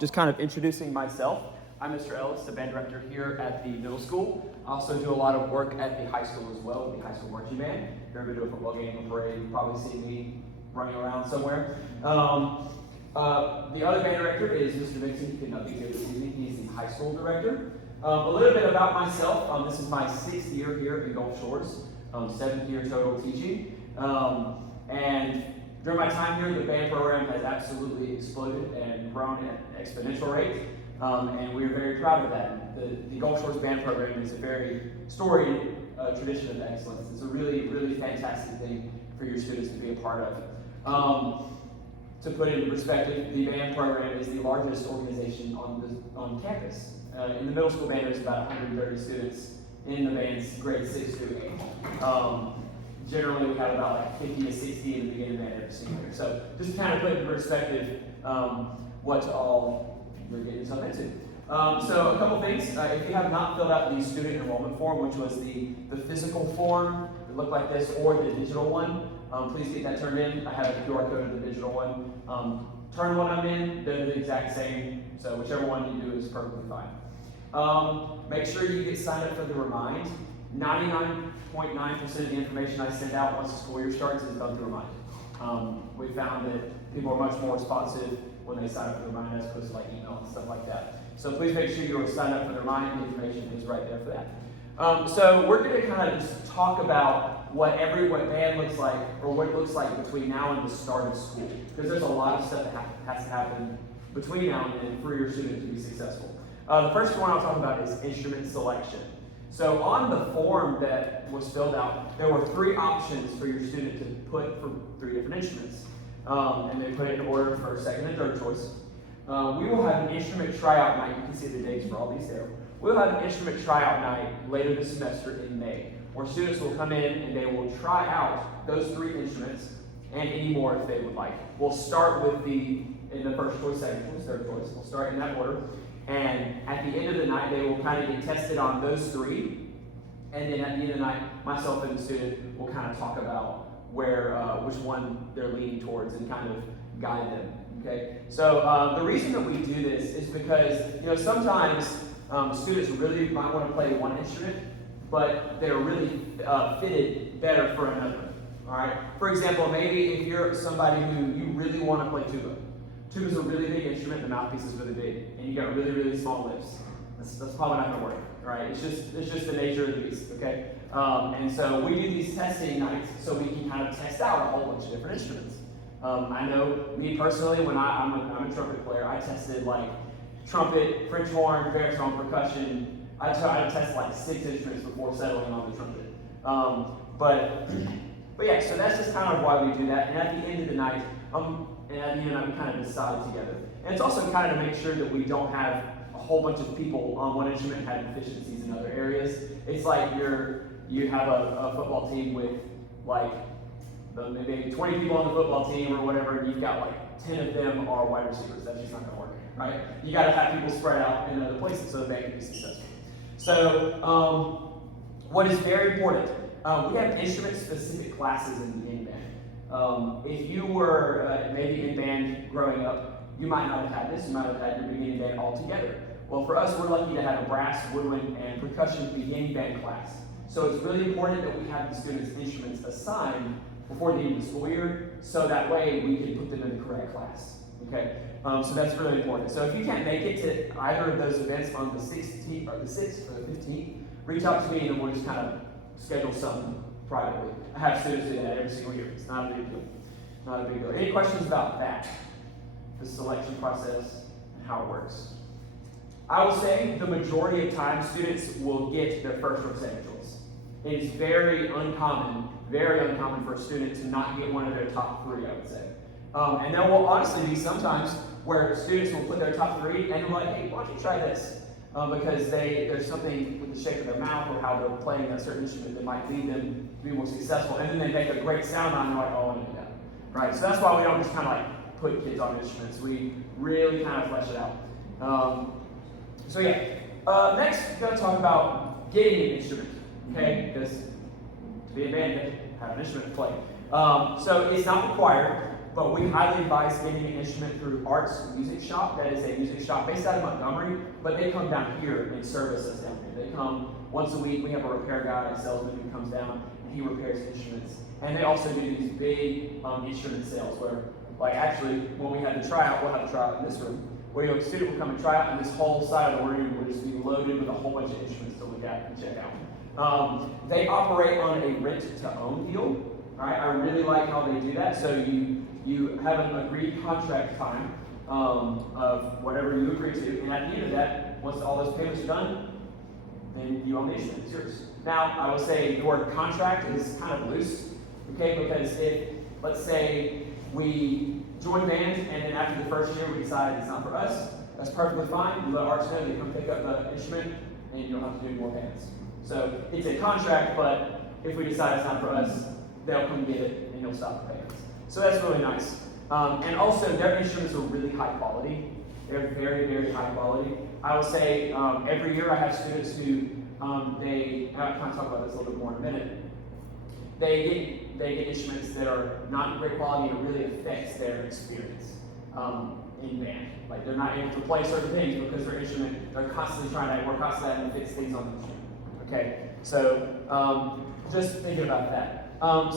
just kind of introducing myself. I'm Mr. Ellis, the band director here at the middle school. I also do a lot of work at the high school as well, the high school marching band. If you're ever do a football game or parade, you've probably seen me running around somewhere. The other band director is Mr. Vincent. He could not be here this evening. He's the high school director. A little bit about myself. This is my 6th year here in Gulf Shores, 7th year total teaching. And during my time here, the band program has absolutely exploded and grown at an exponential rate. And we are very proud of that. The Gulf Shores band program is a very storied tradition of excellence. It's a really, really fantastic thing for your students to be a part of. To put it in perspective, the band program is the largest organization on campus. In the middle school band, there's about 130 students in the band's grades 6 through 8. Generally, we have about like 50 to 60 in the beginning band every single year. So just to kind of put in perspective what all you're getting yourself into. So a couple things. If you have not filled out the student enrollment form, which was the physical form that looked like this, or the digital one, please get that turned in. I have a QR code of the digital one. Turn one of them in, they're the exact same. So whichever one you do is perfectly fine. Make sure you get signed up for the Remind. 99.9% of the information I send out once the school year starts is done through Remind. We found that people are much more responsive when they sign up for the Remind as opposed to like email and stuff like that. So please make sure you are signed up for the Remind. The information is right there for that. So we're going to kind of just talk about what band looks like, or what it looks like between now and the start of school. Because there's a lot of stuff that has to happen between now and then for your student to be successful. The first one I'll talk about is instrument selection. So on the form that was filled out, there were 3 options for your student to put for 3 different instruments. And they put it in order for 2nd and 3rd choice. We will have an instrument tryout night. You can see the dates for all these there. We'll have an instrument tryout night later this semester in May, where students will come in and they will try out those 3 instruments and any more if they would like. We'll start with in the 1st choice, 2nd choice, 3rd choice. We'll start in that order. And at the end of the night, they will kind of get tested on those 3. And then at the end of the night, myself and the student will kind of talk about which one they're leaning towards and kind of guide them. Okay. So the reason that we do this is because sometimes students really might want to play one instrument, but they're really fitted better for another. All right. For example, maybe if you're somebody who you really want to play tuba. Tuba is a really big instrument, the mouthpiece is really big, and you got really, really small lips. That's probably not going to work, right? It's just the nature of the beast, okay? And so we do these testing nights so we can kind of test out a whole bunch of different instruments. I know me personally, when I'm a trumpet player, I tested like trumpet, French horn, baritone, percussion. I tried to test like 6 instruments before settling on the trumpet. But yeah, so that's just kind of why we do that. And at the end of the night, we kind of decide together. And it's also kind of to make sure that we don't have a whole bunch of people on one instrument having deficiencies in other areas. It's like you have a football team with like maybe 20 people on the football team or whatever, and you've got like 10 of them are wide receivers. That's just not going to work, right? You got to have people spread out in other places so that they can be successful. So what is very important, we have instrument-specific classes in the band. If you were maybe in band growing up, you might not have had this. You might have had your beginning band all together. Well, for us, we're lucky to have a brass, woodwind, and percussion beginning band class. So it's really important that we have the students' instruments assigned before the end of the school year, so that way we can put them in the correct class. Okay, so that's really important. So if you can't make it to either of those events on the 16th or the 6th or the 15th, reach out to me and we'll just kind of schedule something privately. I have students do that every single year. It's not a big deal. Not a big deal. Any questions about that? The selection process and how it works. I will say the majority of time students will get their 1st or 2nd choice. It is very uncommon for a student to not get one of their top 3, I would say. And there will honestly be sometimes where students will put their top 3 and they're like, hey, why don't you try this? Because there's something with the shape of their mouth or how they're playing a certain instrument that might lead them to be more successful. And then they make a great sound on it and they're like, oh, I want to do that. Right? So that's why we don't just kind of like put kids on instruments. We really kind of flesh it out. Next we're going to talk about getting an instrument. Okay? Because to be a band, you have to have an instrument to play. So it's not required. but we highly advise getting an instrument through Arts Music Shop. That is a music shop based out of Montgomery, but they come down here and service us down here. They come once a week. We have a repair guy, a salesman who comes down and he repairs instruments. And they also do these big instrument sales where, like actually, when we had the tryout, we'll have a tryout in this room, where a student will come and try out, and this whole side of the room will just be loaded with a whole bunch of instruments to look at and check out. They operate on a rent-to-own deal. All right, I really like how they do that. So you have an agreed contract time of whatever you agree to, and at the end of that, once all those payments are done, then you own the instrument. It's yours. Now, I will say the word contract is kind of loose, okay? Because if, let's say, we join band, and then after the first year we decide it's not for us, that's perfectly fine. You let Arts know, they come pick up the instrument, and you don't have to do more payments. So it's a contract, but if we decide it's not for us, they'll come get it, and you'll stop the payments. So that's really nice. And also, their instruments are really high quality. They're very, very high quality. I will say every year I have students who, I'll kind of talk about this a little bit more in a minute. They get instruments that are not great quality and it really affects their experience in band. Like they're not able to play certain things because their instrument, we're constantly having to fix things on the instrument. Okay, so just thinking about that.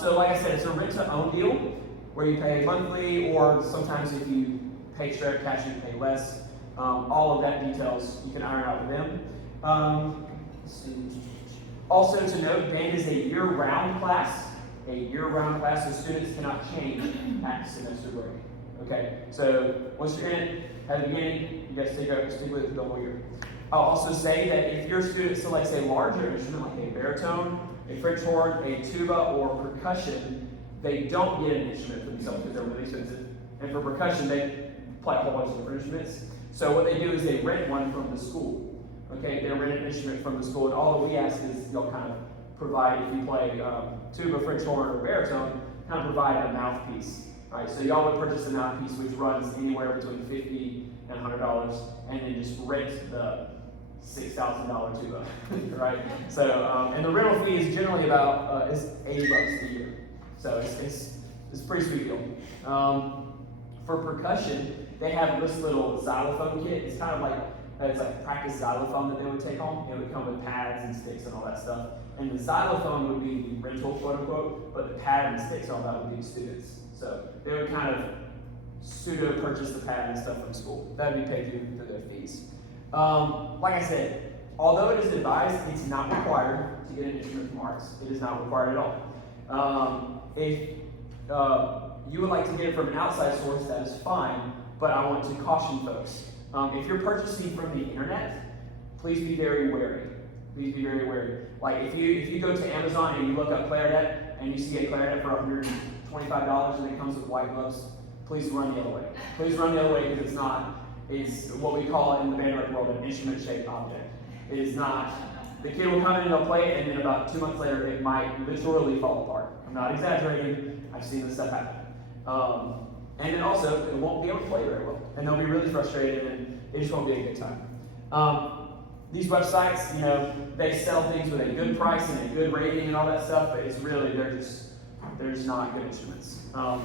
So like I said, it's a rent-to-own deal where you pay monthly, or sometimes if you pay straight cash, you pay less. All of that details you can iron out with them. Also to note, band is a year-round class. A year-round class, so students cannot change at semester break. Okay, so once you're in it, at the beginning, you guys stick with it the whole year. I'll also say that if your student selects a larger instrument like a baritone, a French horn, a tuba, or percussion, they don't get an instrument for themselves because they're really expensive. And for percussion, they play a whole bunch of different instruments. So what they do is they rent one from the school. Okay, they rent an instrument from the school, and all that we ask is they'll kind of provide, if you play tuba, French horn, or baritone, kind of provide a mouthpiece. All right, so y'all would purchase a mouthpiece which runs anywhere between $50 and $100, and then just rent the $6,000 tuba, right? So, and the rental fee is generally about is $80 a year. So it's a pretty sweet deal. For percussion, they have this little xylophone kit. It's kind of like practice xylophone that they would take home. It would come with pads and sticks and all that stuff. And the xylophone would be the rental, quote unquote, but the pad and sticks, all that would be the students. So they would kind of pseudo purchase the pad and stuff from school. That would be paid through their fees. Like I said, although it is advised, it's not required to get an instrument from Arts. It is not required at all. If you would like to get it from an outside source, that is fine, but I want to caution folks. If you're purchasing from the internet, please be very wary. Please be very wary. Like if you go to Amazon and you look up clarinet and you see a clarinet for $125 and it comes with white gloves, please run the other way. Please run the other way because it's what we call in the band world an instrument-shaped object. It is not. The kid will come in and they'll play it, and then about 2 months later it might literally fall apart. I'm not exaggerating. I've seen this stuff happen. And then also, it won't be able to play very well. And they'll be really frustrated, and it just won't be a good time. These websites, they sell things with a good price and a good rating and all that stuff, but it's really, they're just not good instruments. I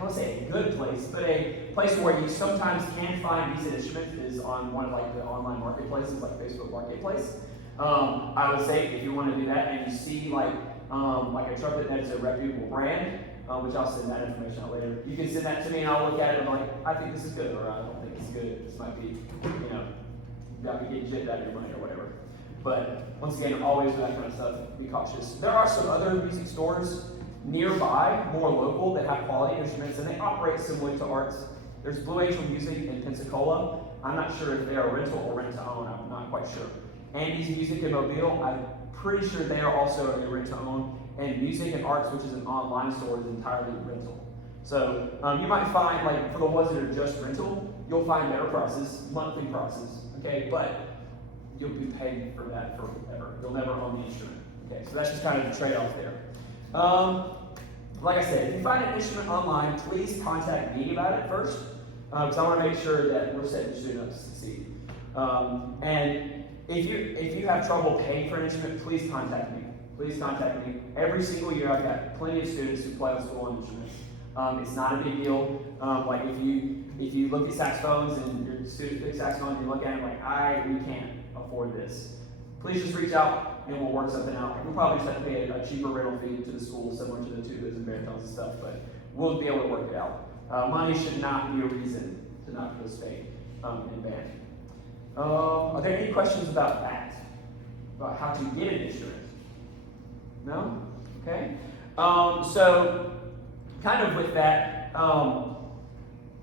won't say a good place, but a place where you sometimes can find decent instruments is on one of the online marketplaces, like Facebook Marketplace. I would say if you want to do that and you see like a trumpet that is a reputable brand, which I'll send that information out later. You can send that to me and I'll look at it and I'm like, I think this is good, or I don't think it's good. This might be, that could get jipped out of your money or whatever. But once again, always with that kind of stuff, be cautious. There are some other music stores nearby, more local, that have quality instruments, and they operate similarly to Arts. There's Blue Angel Music in Pensacola. I'm not sure if they are rental or rent-to-own. I'm not quite sure. Andy's Music in Mobile, I'm pretty sure they are also a rent-to-own. And Music and Arts, which is an online store, is entirely rental. So you might find, like, for the ones that are just rental, you'll find better prices, monthly prices, okay? But you'll be paying for that forever. You'll never own the instrument. Okay, so that's just kind of the trade-off there. Like I said, if you find an instrument online, please contact me about it first, because I want to make sure that we're setting your student up to succeed. And if you have trouble paying for an instrument, please contact me. please contact me. Every single year I've got plenty of students who play on school instruments. It's not a big deal. Like if you look at saxophones and your student picks saxophone and you look at it like, we can't afford this. Please just reach out and we'll work something out. We'll probably just have to pay a cheaper rental fee to the school, similar to the tubas and baritones and stuff, but we'll be able to work it out. Money should not be a reason to not participate in band. Are there any questions about that? About how to get an instrument? No? Okay. So, kind of with that,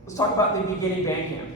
let's talk about the beginning band camp.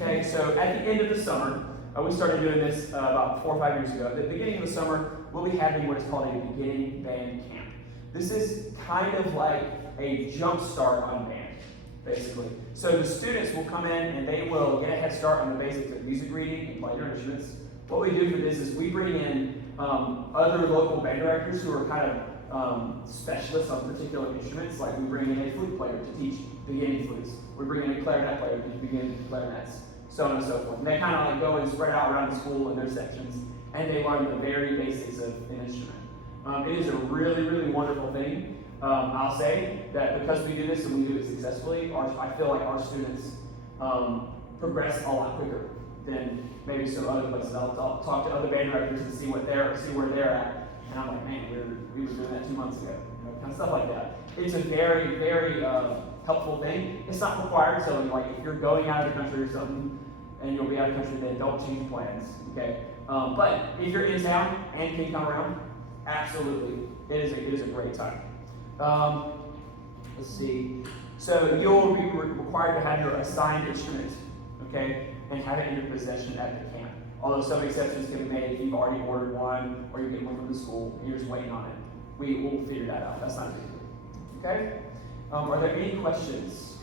Okay, so at the end of the summer, we started doing this about 4 or 5 years ago. At the beginning of the summer, we'll be having what is called a beginning band camp. This is kind of like a jump start on band, basically. So the students will come in and they will get a head start on the basics of music reading and playing their instruments. What we do for this is we bring in other local band directors who are kind of specialists on particular instruments. Like we bring in a flute player to teach beginning flutes. We bring in a clarinet player to teach beginning clarinets, so on and so forth. And they kind of like go and spread out around the school in their sections, and they learn the very basics of an instrument. It is a really, really wonderful thing. I'll say that because we do this and we do it successfully, I feel like our students progress a lot quicker than maybe some other places. I'll talk to other band directors and see where they're at, and I'm like, man, we were doing that 2 months ago, kind of stuff like that. It's a very, very helpful thing. It's not required, so like if you're going out of the country or something, and you'll be out of the country, then don't change plans, okay? But if you're in town and can come around, absolutely, it is a great time. Let's see. So you'll be required to have your assigned instrument, okay, and have it in your possession at the camp. Although some exceptions can be made if you've already ordered one or you're getting one from the school and you're just waiting on it. We'll figure that out. That's not a big deal. Okay? Are there any questions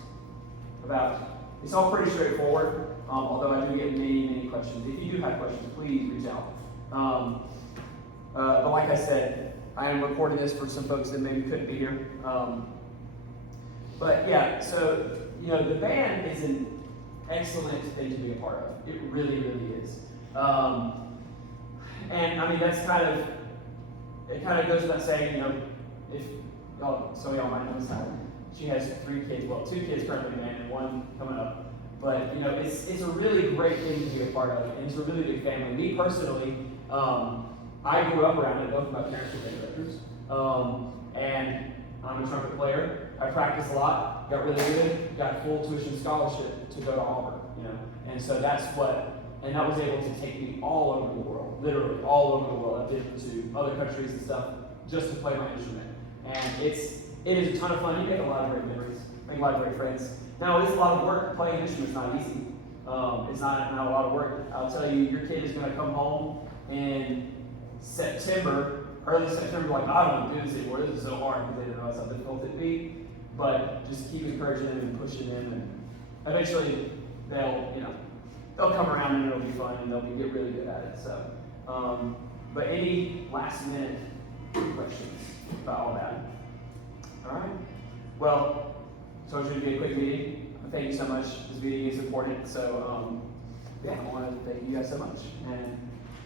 about? It's all pretty straightforward. Although I do get many questions. If you do have questions, please reach out. But like I said, I am recording this for some folks that maybe couldn't be here. But yeah, so the band is an excellent thing to be a part of. It really, really is. And I mean that's kind of goes without saying, if some of y'all might know this now. She has 3 kids, well 2 kids currently in band and 1 coming up. But it's a really great thing to be a part of, and it's a really big family. Me personally, I grew up around it. Both of my parents were band directors, and I'm a trumpet player. I practiced a lot, got really good, got full tuition scholarship to go to Auburn. And so that was able to take me all over the world, literally all over the world. I've been to other countries and stuff just to play my instrument, and it is a ton of fun. You make a lot of great memories, make a lot of great friends. Now, it is a lot of work. Playing an instrument is not easy. It's not a lot of work. I'll tell you, your kid is going to come home in September, early September, like, I don't want to do this anymore. This is so hard because they don't realize how difficult it'd be. But just keep encouraging them and pushing them, and eventually they'll come around and it'll be fun and they'll get really good at it. So, but any last minute questions about all that? All right. Well. So it's going to be a quick meeting. Thank you so much. This meeting is important. So, I want to thank you guys so much. And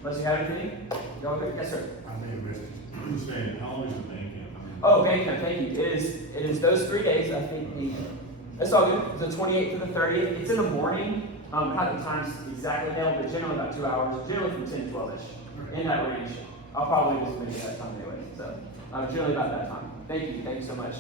unless you have anything, y'all good? Yes, sir. I may have missed it. You were saying, how long is the band camp? Oh, band camp, thank you. It is those 3 days. I think it's all good. It's the 28th to the 30th. It's in the morning. Not the times exactly nailed, but generally about 2 hours. Generally from 10 to 12ish. In that range. I'll probably just make it that time anyway. So, generally about that time. Thank you so much.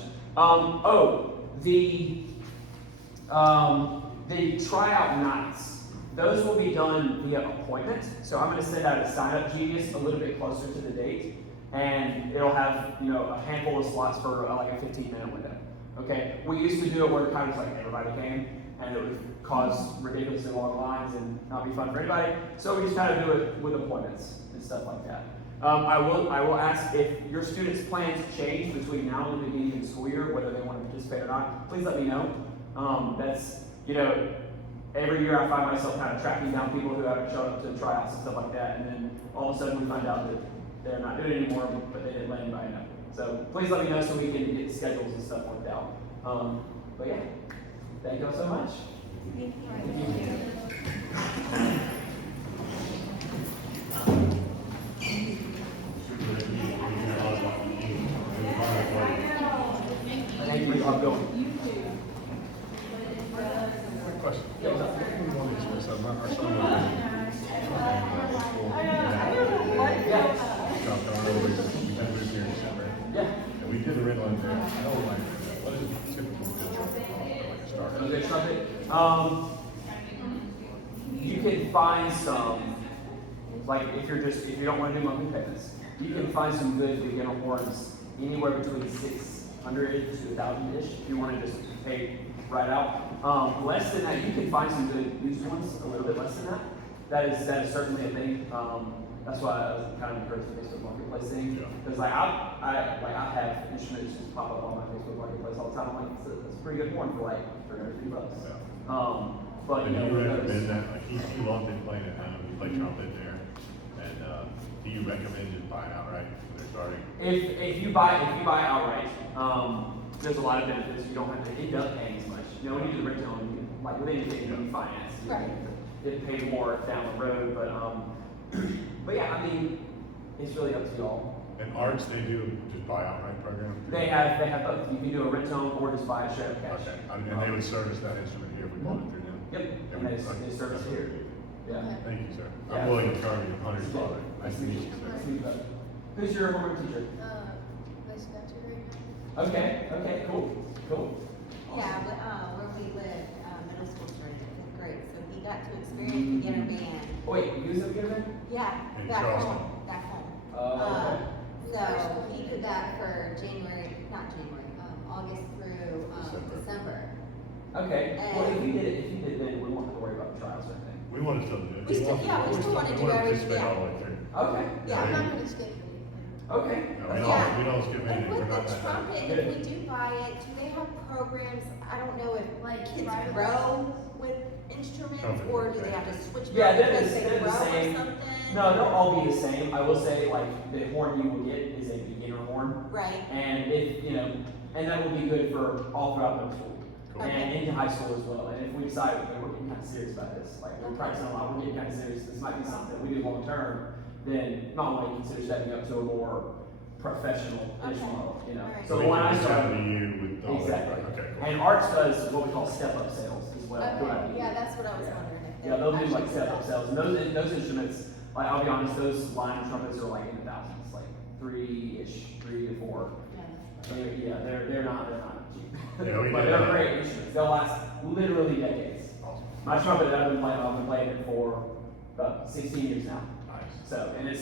The tryout nights, those will be done via appointment. So I'm going to send out a sign-up Genius a little bit closer to the date, and it'll have a handful of slots for like a 15-minute window. Okay, we used to do it where it kind of like everybody came, and it would cause ridiculously long lines and not be fun for anybody. So we just kind of do it with appointments and stuff like that. I will ask if your students' plans change between now and the beginning of the school year, whether they want to participate or not. Please let me know. That's every year I find myself kind of tracking down people who haven't shown up to tryouts and stuff like that, and then all of a sudden we find out that they're not doing it anymore, but they didn't let anybody know. So please let me know so we can get the schedules and stuff worked out. But yeah, thank you all so much. Thank you. Super, question. Yeah, what's up? We want to express our son was dropped our early, we had moved here in December. Yeah. And we did the rental in there. I know, like, what is a typical good trumpet? Like a starter? A good trumpet. You can find some, like if you don't want to do monthly payments, you can find some good beginner horns anywhere between 600 to 1,000-ish if you want to just pay right out. Less than that, you can find some good used ones a little bit less than that. That is certainly a thing. That's why I was kind of encouraged the Facebook Marketplace thing, because like I have instruments just pop up on my Facebook Marketplace all the time. I'm like, it's a pretty good horn for like $350. But And you know, you recommend those- that, like, he loved it playing at home, he played trumpet there, and, do you recommend just buying outright when they're starting? if you buy outright, there's a lot of benefits. You don't have to end up paying as much. You know, when you do the ringtone, like with anything, when you finance, you Right. get paid more down the road. But yeah, I mean, it's really up to y'all. And arts, they do just buy outright program? They have both. You can do a ringtone or just buy a straight up cash. Okay, and they would service that instrument here if we bought it through them? Yep, and they service it here. Yeah. Thank you, sir. Yeah. I'm willing to charge you $100. Nice to meet you, sir. Nice to meet you. Who's your homeroom teacher? Place got to right Okay, cool. Yeah, but, where we live, middle school started in fifth grade, so he got to experience beginner band. Wait, you use a beginner band? Yeah, In back Charleston. home, back home. Okay. So he did that for August through, December. Okay, well, if you did then we won't have to worry about the trials or anything. We want to still do it. We still want to do everything, participate yeah. all the way through. Okay. Yeah. I'm not gonna skip anything. Okay. No, Yeah. we don't skip And anything, we're with not the that. trumpet, if we do buy it, do they have programs, I don't know if Like kids private grow with instruments, Trumpet, or do they have to switch? Yeah, they're programs the- as they're the grow or same. something? No, they'll all be the same. I will say, like, the horn you will get is a beginner horn. Right, And and that will be good for all throughout middle school. Okay. And into high school as well. And if we decide, okay, we're getting kind of serious about this, like, we're practicing a lot, we're getting kind of serious, this might be something that we do long term, then not only consider stepping up to a more professional Okay. model, you know. Alright. So we when can I reach out started, to you with all that. exactly. Okay, cool. And Arts does what we call step-up sales as well. okay, yeah, that's what I was wondering if they. Yeah, they'll do like actually step-up sell. sales, and those instruments, like, I'll be honest, those line trumpets are like in the thousands, like 3 to 4. Yeah. They're not cheap. Yeah, we But did they're that. great instruments, they'll last literally decades. Awesome. My trumpet that I've been playing it for about 16 years now, Nice. so, and it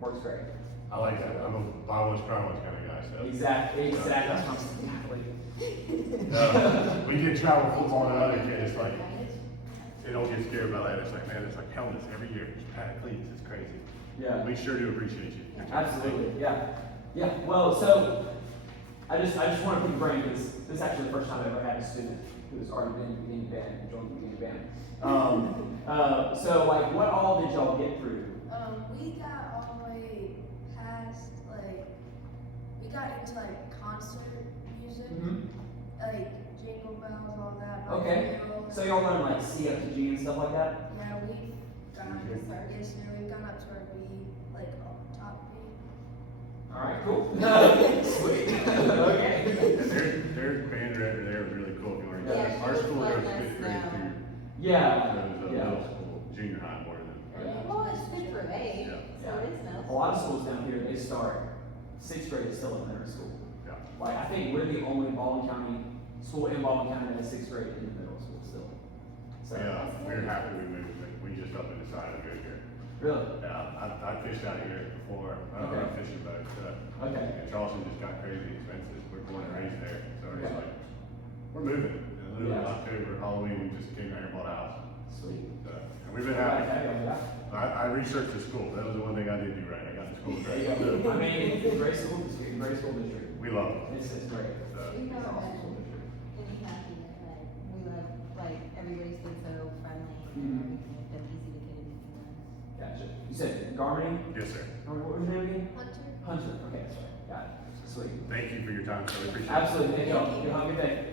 works great. I like that. I'm a buy once, cry once kind of guy, so. Exactly. We did travel football and other kids, like, they don't get scared about that. It's like, man, it's like helmets every year, just padded cleats, it's crazy. Yeah. We sure do appreciate you. Absolutely, yeah. Well, so I just want to pick your brain because this is actually the first time I've ever had a student who's already been in the band and joined the beginning band. So like, what all did y'all get through? We got all the way past, like, we got into, like, concert music, like, Jingle Bells, all that. Okay. Mario, So y'all learn like C up to G and stuff like that? Yeah, we've gone, yes, and we've gone up to our B, like, top B. All right, cool. Sweet. Okay. And their band director there was really cool. If you learned Yeah, that. she Our was school there was letting us fifth grade know. through, Yeah. middle school, junior high more than. Well, it's good for age, Yeah. so it is A nice. lot of schools down here, they start 6th grade is still elementary school. Yeah. Like, I think we're the only Baldwin County school in Baldwin County that has 6th grade in the middle school still. So, Yeah, we're happy we moved, but we just up and decided to go here. really? Yeah, I fished out here before, I don't know fishing boats, Okay. and Charleston just got crazy expensive, we're born and raised there, so it's Okay. like, we're moving. And literally Yeah. October, Halloween, we just came out here and bought a house, Sweet. so, and we've been Yeah, happy. yeah. I researched the school, that was the one thing I did do right, I got the school There right. you go. I mean, it's a great school district, great school district. We love it, It's great. so. We It's know an awesome that, school district. really happy that, we love, like, everybody's been so friendly and Mhm. everything, it's been easy to get into. Gotcha. You said Garmany? Yes, sir. What was your name again? Hunter. Hunter. Okay, that's right. Got it. Sweet. Thank you for your time, sir, we appreciate it. Absolutely. Thank y'all. You have a good day.